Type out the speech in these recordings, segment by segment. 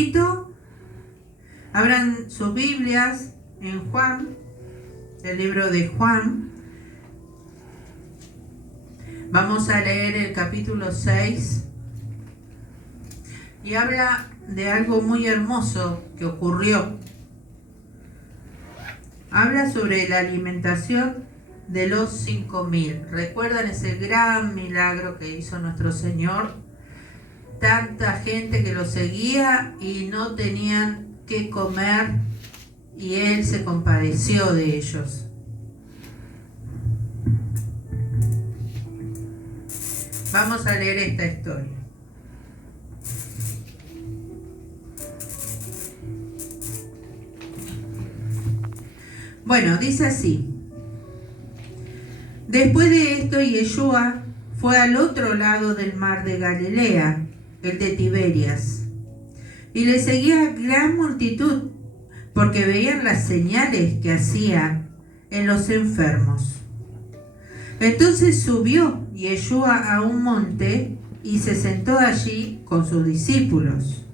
invito, abran sus Biblias en Juan, el libro de Juan. Vamos a leer el capítulo 6 y habla de algo muy hermoso que ocurrió. Habla sobre la alimentación de los 5.000. ¿Recuerdan ese gran milagro que hizo nuestro Señor? Tanta gente que lo seguía y no tenían qué comer y Él se compadeció de ellos. Vamos a leer esta historia. Bueno, dice así. Después de esto, Yeshua fue al otro lado del mar de Galilea, el de Tiberias, y le seguía gran multitud, porque veían las señales que hacía en los enfermos. Entonces subió Yeshua a un monte y se sentó allí con sus discípulos.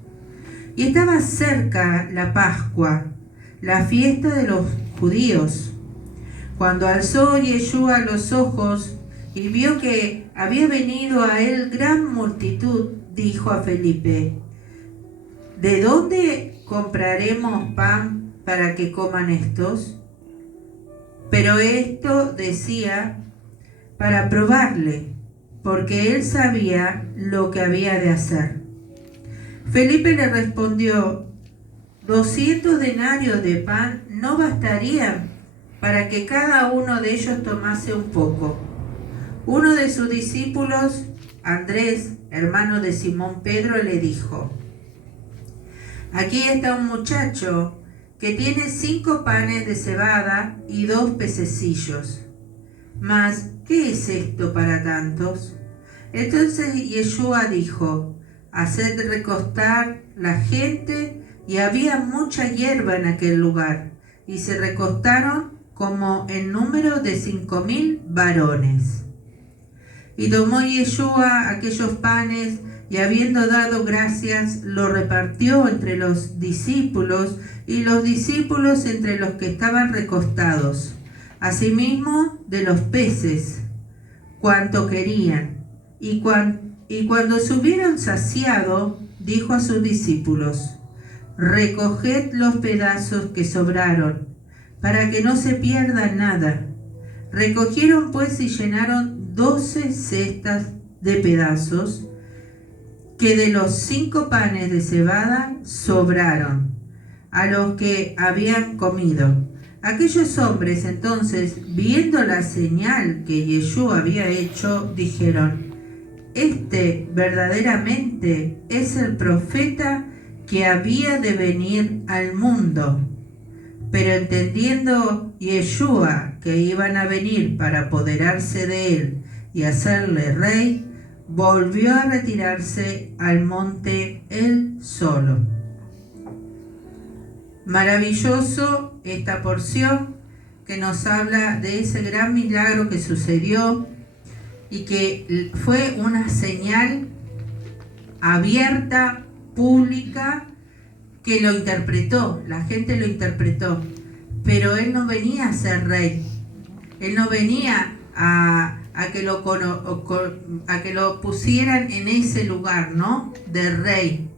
Y estaba cerca la Pascua, la fiesta de los judíos. Cuando alzó Yeshua los ojos y vio que había venido a él gran multitud, dijo a Felipe: ¿de dónde compraremos pan para que coman estos? Pero esto decía para probarle, porque él sabía lo que había de hacer. Felipe le respondió: 200 denarios de pan no bastarían para que cada uno de ellos tomase un poco. Uno de sus discípulos, Andrés, hermano de Simón Pedro, le dijo: aquí está un muchacho que tiene 5 panes de cebada y 2 pececillos. Mas, ¿qué es esto para tantos? Entonces Yeshua dijo: haced recostar la gente, y había mucha hierba en aquel lugar, y se recostaron como en número de 5.000 varones. Y tomó Yeshua aquellos panes, y habiendo dado gracias, lo repartió entre los discípulos, y los discípulos entre los que estaban recostados. Asimismo de los peces, cuanto querían. Y cuando se hubieron saciado, dijo a sus discípulos: recoged los pedazos que sobraron, para que no se pierda nada. Recogieron pues y llenaron 12 cestas de pedazos que de los 5 panes de cebada sobraron a los que habían comido. Aquellos hombres entonces, viendo la señal que Yeshua había hecho, dijeron: este verdaderamente es el profeta que había de venir al mundo. Pero entendiendo Yeshua que iban a venir para apoderarse de él y hacerle rey, volvió a retirarse al monte él solo. Maravilloso esta porción que nos habla de ese gran milagro que sucedió y que fue una señal abierta, pública, que lo interpretó, la gente lo interpretó, pero él no venía a ser rey, él no venía a que lo pusieran en ese lugar, ¿no?, de rey.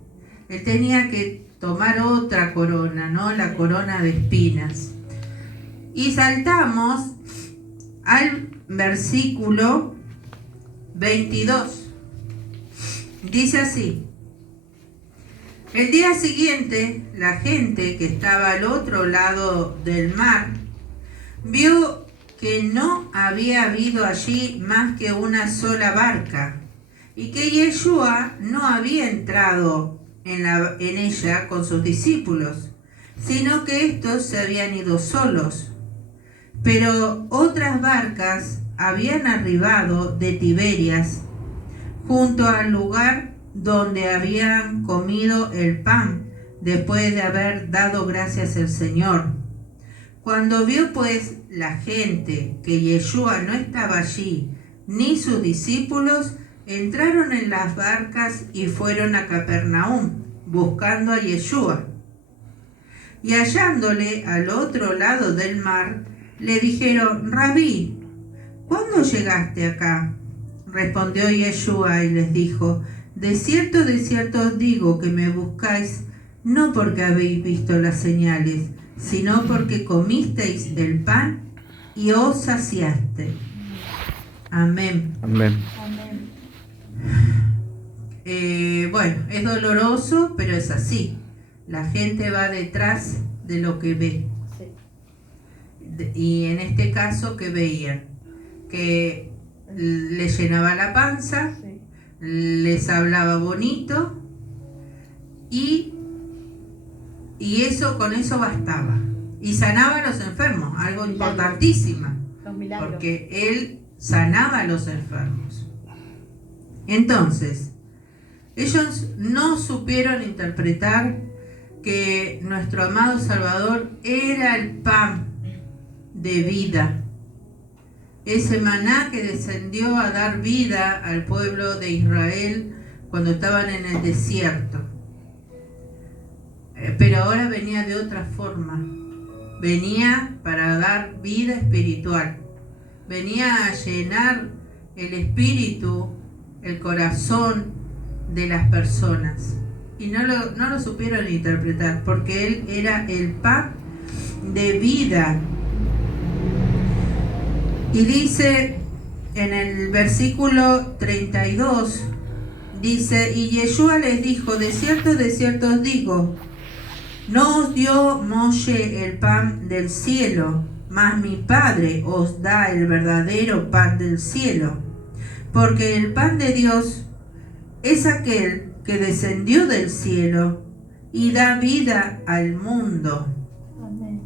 Él tenía que tomar otra corona, ¿no?, la corona de espinas. Y saltamos al versículo 22. Dice así: el día siguiente, la gente que estaba al otro lado del mar vio que no había habido allí más que una sola barca, y que Yeshua no había entrado en ella con sus discípulos, sino que estos se habían ido solos. Pero otras barcas habían arribado de Tiberias, junto al lugar donde habían comido el pan, después de haber dado gracias al Señor. Cuando vio pues la gente que Yeshua no estaba allí, ni sus discípulos, entraron en las barcas y fueron a Capernaum, buscando a Yeshua. Y hallándole al otro lado del mar, le dijeron: Rabí, ¿cuándo llegaste acá? Respondió Yeshua y les dijo: de cierto os digo que me buscáis, no porque habéis visto las señales, sino porque comisteis el pan y os saciaste. Amén. Amén. Bueno, es doloroso, pero es así. La gente va detrás de lo que ve. Y en este caso, ¿qué veían? Que les llenaba la panza, les hablaba bonito y eso, con eso bastaba. Y sanaba a los enfermos, algo importantísimo, porque él sanaba a los enfermos. Entonces, ellos no supieron interpretar que nuestro amado Salvador era el pan de vida, ese maná que descendió a dar vida al pueblo de Israel cuando estaban en el desierto. Pero ahora venía de otra forma, venía para dar vida espiritual, venía a llenar el espíritu, el corazón de las personas. Y no lo supieron interpretar, porque él era el pan de vida. Y dice en el versículo 32, dice: y Yeshua les dijo: de cierto os digo, no os dio Moshe el pan del cielo, mas mi Padre os da el verdadero pan del cielo. Porque el pan de Dios es aquel que descendió del cielo y da vida al mundo. Amén.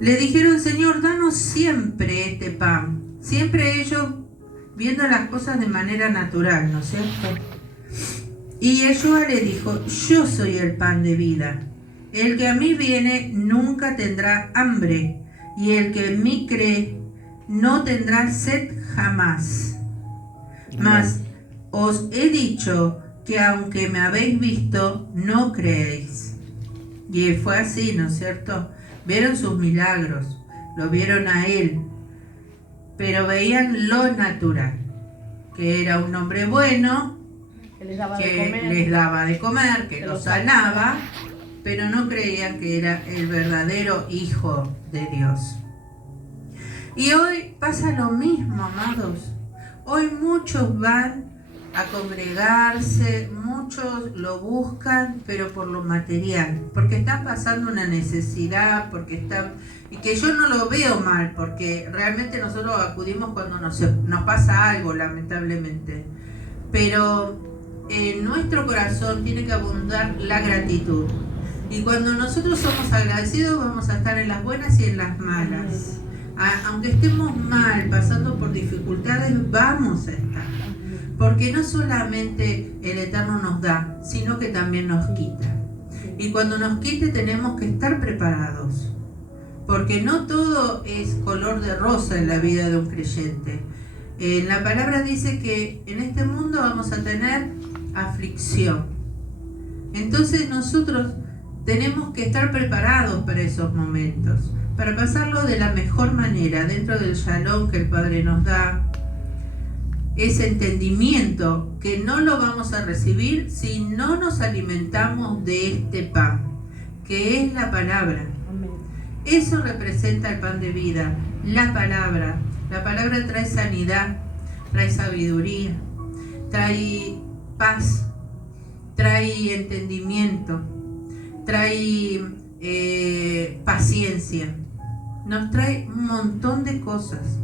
Le dijeron: Señor, danos siempre este pan. Siempre ellos viendo las cosas de manera natural, ¿no es cierto? Y Yeshua le dijo: yo soy el pan de vida. El que a mí viene nunca tendrá hambre, y el que en mí cree no tendrá sed jamás. Mas os he dicho que aunque me habéis visto, no creéis. Y fue así, ¿no es cierto? Vieron sus milagros, lo vieron a él, pero veían lo natural, que era un hombre bueno, que les daba de comer, que los sanaba, pero no creían que era el verdadero Hijo de Dios. Y hoy pasa lo mismo, amados. Hoy muchos van a congregarse, muchos lo buscan, pero por lo material, porque están pasando una necesidad, porque están, y que yo no lo veo mal, porque realmente nosotros acudimos cuando nos pasa algo, lamentablemente, pero en nuestro corazón tiene que abundar la gratitud, y cuando nosotros somos agradecidos vamos a estar en las buenas y en las malas. Aunque estemos mal, pasando por dificultades, vamos a estar. Porque no solamente el Eterno nos da, sino que también nos quita. Y cuando nos quite tenemos que estar preparados. Porque no todo es color de rosa en la vida de un creyente. La palabra dice que en este mundo vamos a tener aflicción. Entonces nosotros tenemos que estar preparados para esos momentos, para pasarlo de la mejor manera, dentro del shalom que el Padre nos da, ese entendimiento que no lo vamos a recibir si no nos alimentamos de este pan, que es la palabra. Amén. Eso representa el pan de vida, la palabra. La palabra trae sanidad, trae sabiduría, trae paz, trae entendimiento, trae paciencia, nos trae un montón de cosas.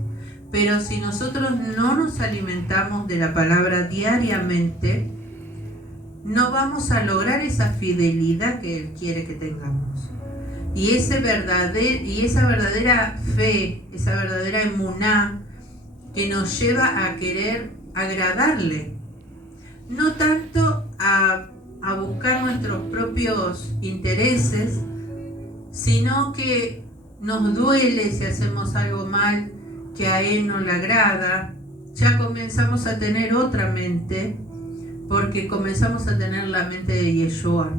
Pero si nosotros no nos alimentamos de la palabra diariamente, no vamos a lograr esa fidelidad que Él quiere que tengamos. Y esa verdadera fe, esa verdadera emuná que nos lleva a querer agradarle. No tanto a buscar nuestros propios intereses, sino que nos duele si hacemos algo mal que a Él no le agrada. Ya comenzamos a tener otra mente, porque comenzamos a tener la mente de Yeshua.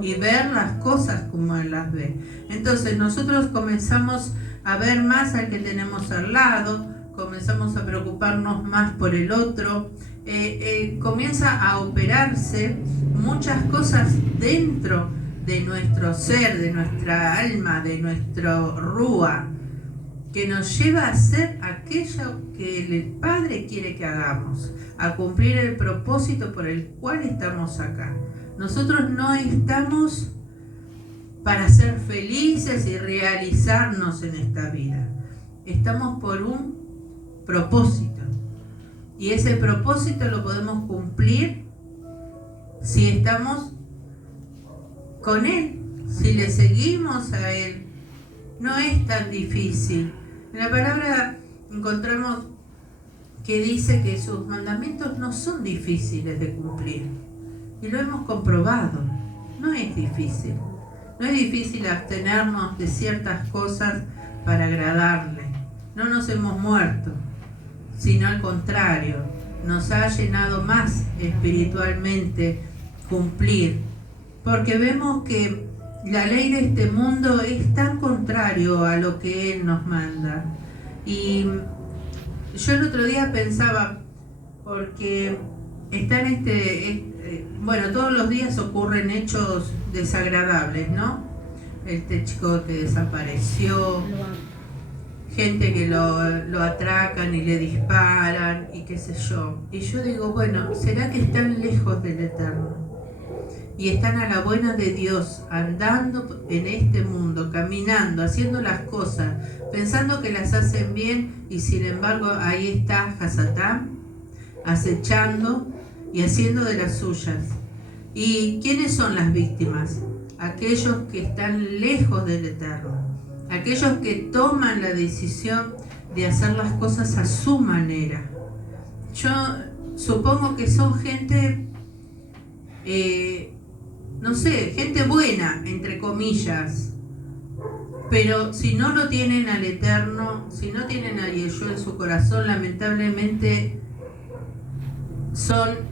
y ver las cosas como Él las ve. Entonces nosotros comenzamos a ver más al que tenemos al lado, comenzamos a preocuparnos más por el otro, comienza a operarse muchas cosas dentro de nuestro ser, de nuestra alma, de nuestro rúa, que nos lleva a hacer aquello que el Padre quiere que hagamos, a cumplir el propósito por el cual estamos acá. Nosotros no estamos para ser felices y realizarnos en esta vida. Estamos por un propósito. Y ese propósito lo podemos cumplir si estamos con Él, si le seguimos a Él. No es tan difícil. En la palabra encontramos que dice que sus mandamientos no son difíciles de cumplir. Y lo hemos comprobado. No es difícil. No es difícil abstenernos de ciertas cosas para agradarle. No nos hemos muerto, sino al contrario, nos ha llenado más espiritualmente cumplir. Porque vemos que la ley de este mundo es tan contrario a lo que Él nos manda. Y yo el otro día pensaba, porque está en bueno, todos los días ocurren hechos desagradables, ¿no? Este chico que desapareció, gente que lo atracan y le disparan y qué sé yo. Y yo digo, bueno, ¿será que están lejos del Eterno? Y están a la buena de Dios, andando en este mundo, caminando, haciendo las cosas, pensando que las hacen bien, y sin embargo ahí está Hasatán, acechando y haciendo de las suyas. ¿Y quiénes son las víctimas? Aquellos que están lejos del Eterno, aquellos que toman la decisión de hacer las cosas a su manera. Yo supongo que son gente, no sé, gente buena, entre comillas, pero si no lo tienen al Eterno, si no tienen a Yeshua en su corazón, lamentablemente son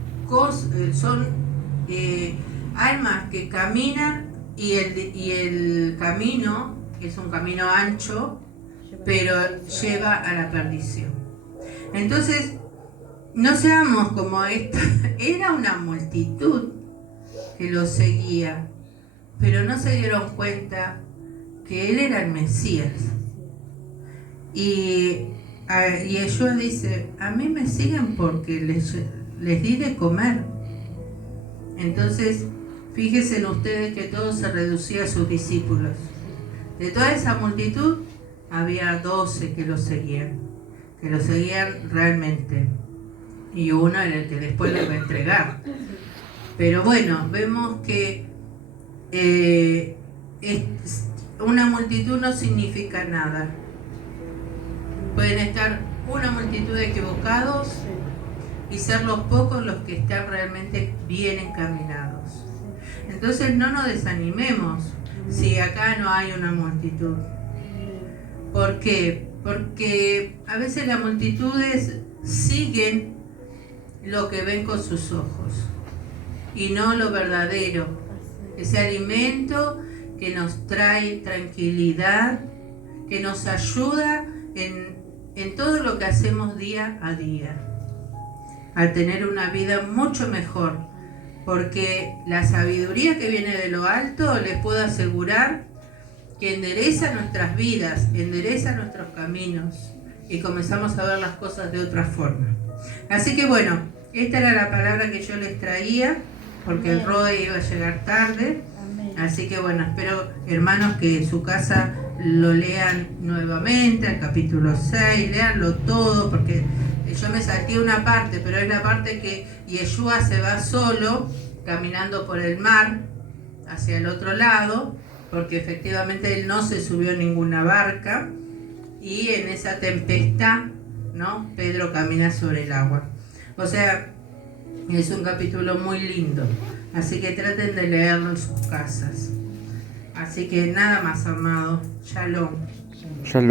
almas que caminan y el camino es un camino ancho, pero lleva a la perdición. Entonces, no seamos como esta. Era una multitud que lo seguía, pero no se dieron cuenta que Él era el Mesías. Y Yeshua dice, a mí me siguen porque les di de comer. Entonces, fíjense ustedes que todo se reducía a sus discípulos. De toda esa multitud, había 12 que lo seguían realmente. Y uno era el que después le iba a entregar. Pero bueno, vemos que una multitud no significa nada. Pueden estar una multitud de equivocados y ser los pocos los que están realmente bien encaminados. Entonces no nos desanimemos si acá no hay una multitud. ¿Por qué? Porque a veces las multitudes siguen lo que ven con sus ojos y no lo verdadero, ese alimento que nos trae tranquilidad, que nos ayuda en todo lo que hacemos día a día, a tener una vida mucho mejor, porque la sabiduría que viene de lo alto, les puedo asegurar que endereza nuestras vidas, endereza nuestros caminos y comenzamos a ver las cosas de otra forma. Así que bueno, esta era la palabra que yo les traía, porque el Roe iba a llegar tarde. Así que bueno, espero, hermanos, que en su casa lo lean nuevamente, el capítulo 6, leanlo todo, porque yo me salté una parte, pero es la parte que Yeshua se va solo, caminando por el mar, hacia el otro lado, porque efectivamente él no se subió en ninguna barca, y en esa tempestad, ¿no? Pedro camina sobre el agua. O sea, es un capítulo muy lindo. Así que traten de leerlo en sus casas. Así que nada más, amado. Shalom. Shalom.